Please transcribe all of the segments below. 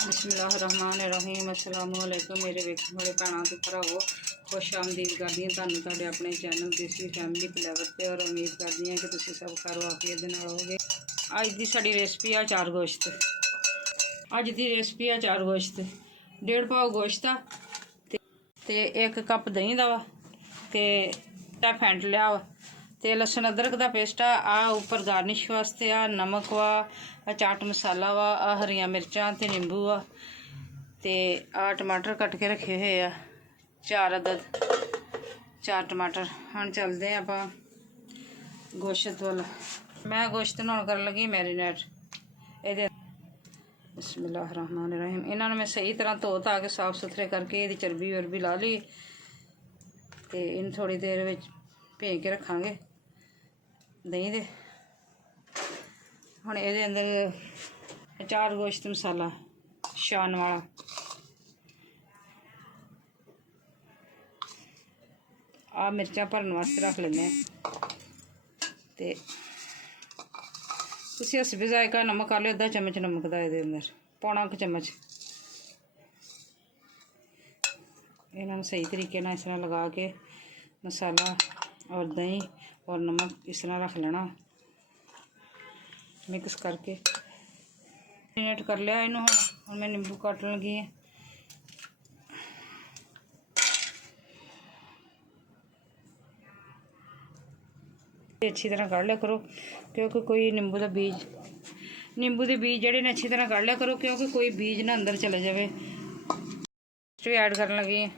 बिस्मिल्लाहिर्रहमानिर्रहीम अस्सलाम वालेकुम मेरे वेखण वाले भैनों ते भरावो खुश आमदीद करदी हां तुहानूं तुहाडे अपने चैनल देसी फैमिली फ्लेवर ते और उम्मीद करदी हां कि तुसीं सब खैर आफियत दे नाल होवोगे। अज दी साडी रेसिपी आ चार गोश्त। अज दी रेसिपी आ चार गोश्त। 1.5 पाव गोश्त आ ते 1 कप दही दा वा ते फैंट लिया वा ते लसन अदरक दा पेस्ट आ उपर गार्निश वास्ते आ नमक वा, आ चाट मसाला वा, आ हरियां मिर्चां ते नींबू आ ते आ टमाटर कट के रखे हुए आ 4 अदद 4 टमाटर। हम चलते हैं आप गोश्त वाल। मैं गोश्त नौ कर लगी मैरीनेट ये। बिस्मिल्लाहिर्रहमानिर्रहीम इन्होंने मैं सही तरह धो धा के साफ सुथरे करके ये चर्बी वर्बी ला ली ते इन थोड़ी देर में भेज के रखांगे दही दे। हुण ये अंदर 4 गोश्त मसाला शान वाला आ मिर्चां भरन वास्ते रख लेने ते तुसीं हस्बी जायका नमक कर लियो। 1/2 चम्मच नमक दा ये अंदर 1/4 चम्मच इन्होंने सही तरीके इस तरह लगा के मसाला और दही और नमक इस तरह रख लेना मिक्स करके मैरिनेट कर लिया इन्हों। हुण मैं नींबू काटन लगी है। अच्छी तरह कढ़ लिया करो क्योंकि कोई नींबू के बीज जेडे ने अच्छी तरह कढ़ लिया करो क्योंकि कोई बीज ना अंदर चले जाए। भी ऐड करन लगी है।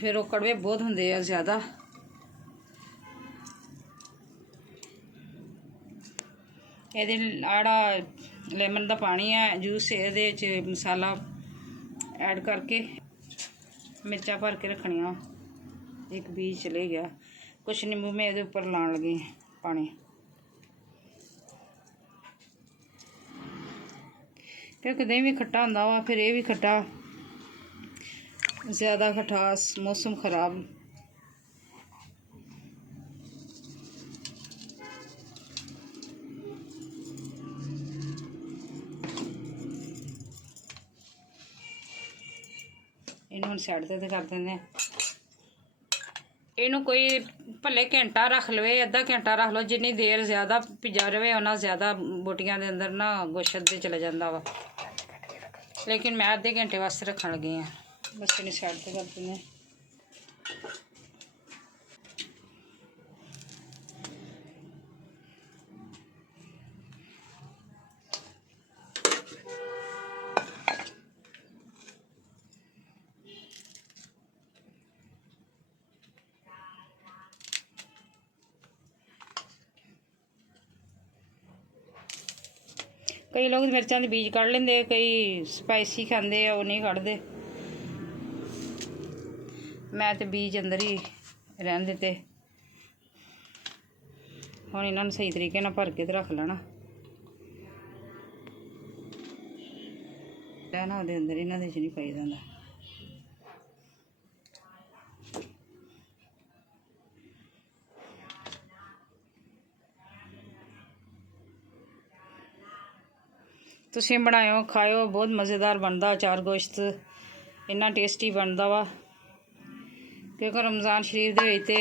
फिर वो कड़वे बहुत होंगे आ ज़्यादा। ये आड़ा लेमन का पानी है जूस ये मसाला ऐड करके मिर्चा भर के रखनिया। एक बीज चले गया कुछ नींबू में ये ऊपर लाने लगी पानी क्योंकि दही भी खट्टा होंदा वा फिर ये भी खट्टा ज़्यादा खटास मौसम ख़राब। इन्हों साइड ते कर देंगे। इनू कोई भले घंटा रख लवे अद्धा घंटा रख लो जिन्नी देर ज़्यादा भिजा रहे उन्ना ज़्यादा बोटियां दे अंदर ना गोश्त दे चले जाता वा। लेकिन मैं अद्धे घंटे वास्ते रखन लगी हाँ। बस इन्हें साइड पे कर देंगे। कई लोग मिर्चां के बीज कढ़ लेंगे कई स्पाइसी खाते वो नहीं कढ़ते। मैं तो बीज अंदर ही रहन दिते। हुण इन्होंने सही तरीके नाल भर के रख लेना ना उहदे अंदर इन्हां दे च नहीं पाई जांदा। तुसीं बनाओ खाओ बहुत मज़ेदार बनता चार गोश्त इन्ना टेस्टी बनता वा क्योंकि रमज़ान शरीफ दे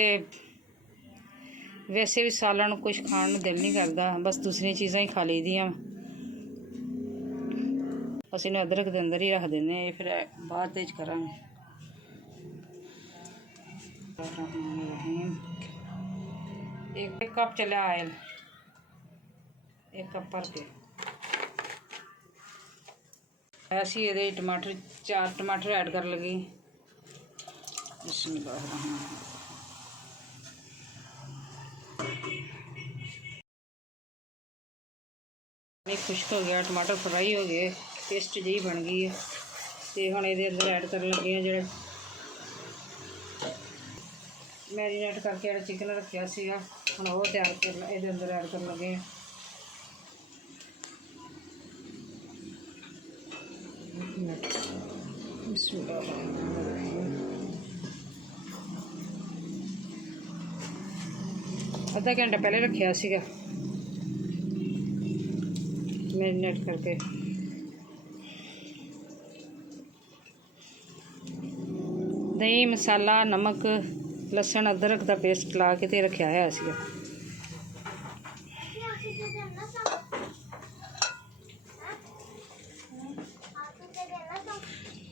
वैसे भी सालन कुछ खाने को दिल नहीं करता बस दूसरी चीज़ां ही खा ली दियां। असीं इन्हूं अदरक के अंदर ही रख देने फिर बाद तेज करांगे। एक कप चलिया आयल 1 कप भर के ऐसी ये टमाटर 4 टमाटर ऐड कर लगी। खुश्क हो गया टमाटर फ्राई हो गए पेस्ट जी बन गई है तो हम ये अंदर ऐड कर लगे हैं जो मैरीनेट करके चिकन रखा सीगा हम वो तैयार कर ये अंदर ऐड कर लगे हैं। मिनट आधा घंटा पहले रखा सीगा मैरिनेट करके। दही मसाला नमक लसन अदरक का पेस्ट ला के ते रखा है सीगा।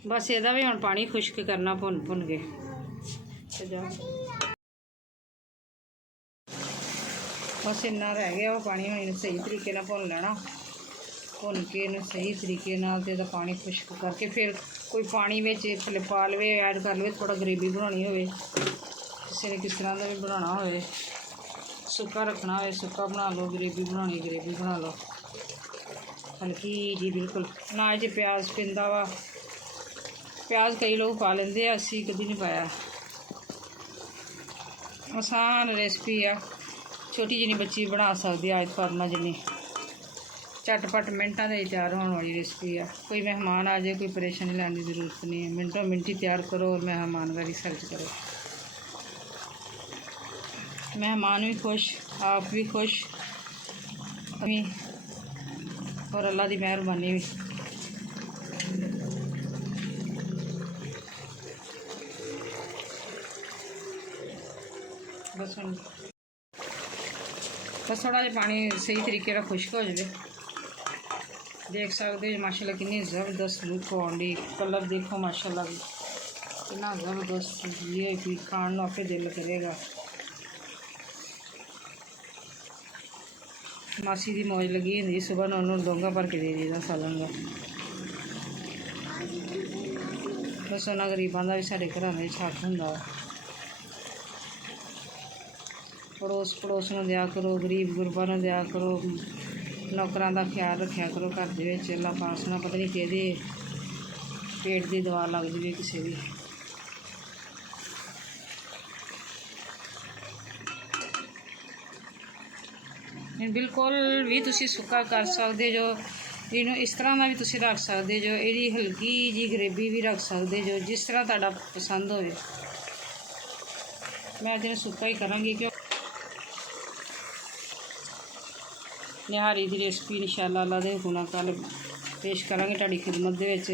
बस ਇਹਦਾ भी हुण पानी खुश्क करना भुन भुन के। बस इन्ना रह गया वो पानी, हम इन्हें सही तरीके नाल भुन लेना। भुन के इन्हें सही तरीके नाल ते दा पानी खुश्क करके फिर कोई पानी में पा लवे ऐड कर लवे। थोड़ा ग्रेवी बनानी होवे, किसी ने किस तरह का भी बनाना होवे, सुक्का रखना होवे सुक्का बना लो, ग्रेवी बनानी ग्रेवी बना लो हल्की जी बिल्कुल ना। जो प्याज पिंदा वा, प्याज कई लोग पा लेंदे, असी कभी नहीं पाया। आसान रेसिपी आ, छोटी जिनी बच्ची बना सकती है, आयत फार्मा जिनी झटपट मिनटा में तैयार होने वाली रेसिपी है। कोई मेहमान आ जाए कोई परेशानी लेने की जरूरत नहीं है, मिनटों मिनट ही तैयार करो और मेहमान का रिसर्च करो। मेहमान भी खुश, आप भी खुश और अल्लाह की मेहरबानी भी। बस थोड़ा जिहा पानी सही तरीके का खुश्क हो जाए। देख सकते हो माशाल्लाह कितनी ज़बरदस्त लुक आउंदी, कलर देखो माशाल्लाह कितना ज़बरदस्त, ये भी खाने को आपके दिल करेगा। मासी की मौज लगी होंगी, सुबह उन्होंने डोंगा भर के दे दीदा सालन का। बस उन्होंने गरीबों का भी साढ़े घर में हक होंदा। पड़ोस पड़ोस में दिया करो, गरीब गुरबा ने दिया करो, नौकरां का ख्याल रखा करो घर दे विच। अल्लाह पास ना पता नहीं कि पेट की दवा लग जाए किसी भी। बिल्कुल भी तुसी सुक्का कर सकते जो, इनू इस तरह का भी तुसी रख सकते जो, यदी हल्की जी ग्रेवी भी रख सकते जो, जिस तरह तुहाडा पसंद हो। मैं अज सुक्का ही करांगी क्यों निहारी की रेसिपी इंशाअल्लाह अल्लाह दे हुकम नाल कल पेश करांगे तुहाडी खिदमत दे विच।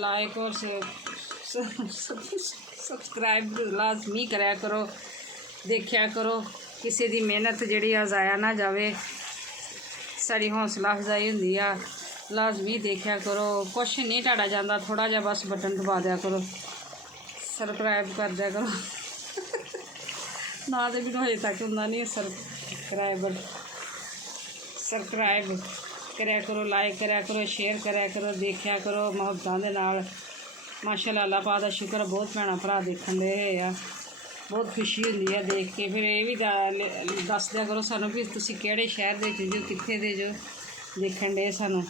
लाइक और सब्सक्राइब लाजमी कराया करो, देखा करो, किसी की मेहनत जिहड़ी ज़ाया ना जाए, साड़ी हौसला अफजाई होंदी आ। लाजमी देखा करो, कुछ नहीं टाड़ा जाता, थोड़ा जहा बस बटन दबा दिया करो, सब्सक्राइब कर दिया करो ना तो भी हजे तक होंदा नहीं सब्सक्राइब कराया करो, लाइक कराया करो, शेयर कराया करो, देखा करो मुहब्बतां दे नाल। माशाअल्लाह अल्लाह पाक दा शुक्र, बहुत भैन भरा देखण दे आ, बहुत खुशी होंदी है देख के। फिर ये भी दस दिया करो सानू भी तुसी किहड़े शहर दे जो, कित्थे दे जो देखण दे सानू।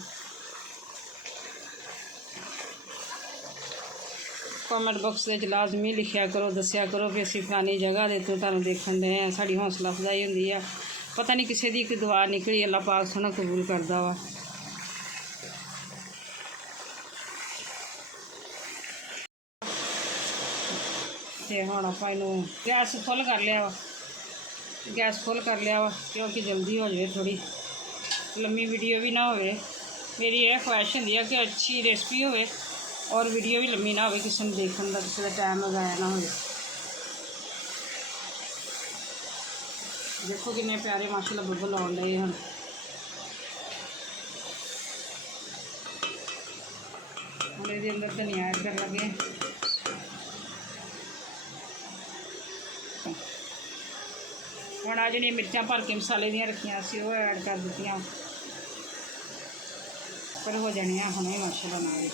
कॉमेंट बॉक्स में लाजमी लिखा करो, दसिया करो कि असी फलानी जगह दे तो तुहानू देखण दे हैं, साड़ी हौसला अफजाई होंदी है। पता नहीं किसी की दुआ निकली, अल्लाह पाक सोहना कबूल करदा वा। ते हुण आपां इहनूं गैस फुल कर लिया वा, क्योंकि जल्दी हो जाए, थोड़ी लम्मी वीडियो भी ना होवे। मेरी यह ख्वाहिश होंदी है कि अच्छी रेसिपी होवे और वीडियो भी लम्मी ना हो, किसी ने देखने का किसी का टाइम लगाया ना हो। देखो कितने प्यारे माशाल्लाह बबल आउण डए हन। हम ये अंदर धनिया ऐड कर लगे, हुण आ जिहड़ियां मिर्चां भर के मसाले दियां रखियां सी वो ऐड कर दित्तियां, पर हो जानियां हुणे माशाल्लाह नाल।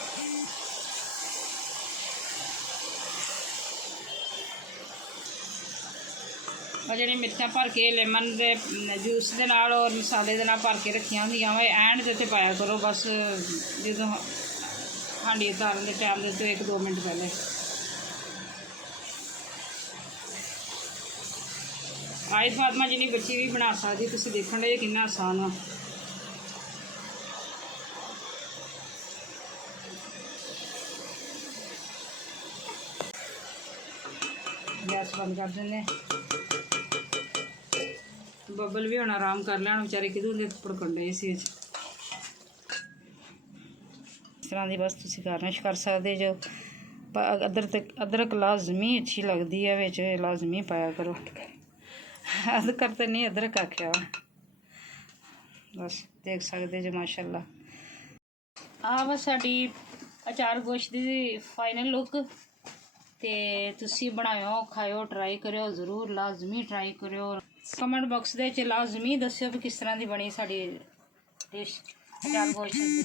और जी मिर्चा भर के लेमन के जूस के नाल और मसाले के नाल भर के रखिया होंदियां वा, एंड दे उत्ते पाया करो बस जो हांडी उतारन के टाइम दे 1-2 मिनट पहले। ਆਇਤ ਫਾਤਮਾ ਜਿੰਨੀ ਬੱਚੀ ਵੀ ਬਣਾ ਸਕਦੀ, ਤੁਸੀਂ ਦੇਖਣ ਦੇ ਕਿੰਨਾ ਆਸਾਨ ਆ। ਗੈਸ ਬੰਦ ਕਰ ਦਿੰਦੇ। ਬੱਬਲ ਵੀ ਹੁਣ ਆਰਾਮ ਕਰ ਲੈਣ ਵਿਚਾਰੇ, ਕਿਦੋਂ ਦੇ ਭੜਕਣ ਡਏ ਸੀ। ਇਸ ਤਰ੍ਹਾਂ ਦੀ ਬਸ ਤੁਸੀਂ ਗਾਰਨਿਸ਼ ਕਰ ਸਕਦੇ ਜੋ। ਅਦਰਕ ਲਾਜ਼ਮੀ ਅੱਛੀ ਲੱਗਦੀ ਹੈ, ਵਿੱਚ ਲਾਜ਼ਮੀ ਪਾਇਆ ਕਰੋ। ਅਦਰਕ ਤਾਂ ਨਹੀਂ, ਅਦਰਕ ਆਖਿਆ ਵਾ। ਬਸ ਦੇਖ ਸਕਦੇ ਜੋ ਮਾਸ਼ਾਅੱਲਾ। ਆਹ ਵਾ ਸਾਡੀ ਅਚਾਰ ਗੋਸ਼ਤ ਦੀ ਫਾਈਨਲ ਲੁੱਕ। ਤੇ ਤੁਸੀਂ ਬਣਾਇਓ, ਖਾਇਓ, ਟਰਾਈ ਕਰਿਓ ਜ਼ਰੂਰ, ਲਾਜ਼ਮੀ ਟਰਾਈ ਕਰਿਓ। ਕਮੈਂਟ ਬਾਕਸ ਦੇ ਵਿੱਚ ਲਾਜ਼ਮੀ ਦੱਸਿਓ ਵੀ ਕਿਸ ਤਰ੍ਹਾਂ ਦੀ ਬਣੀ ਸਾਡੀ ਡਿਸ਼ ਅਚਾਰ ਗੋਸ਼ਤ ਦੀ।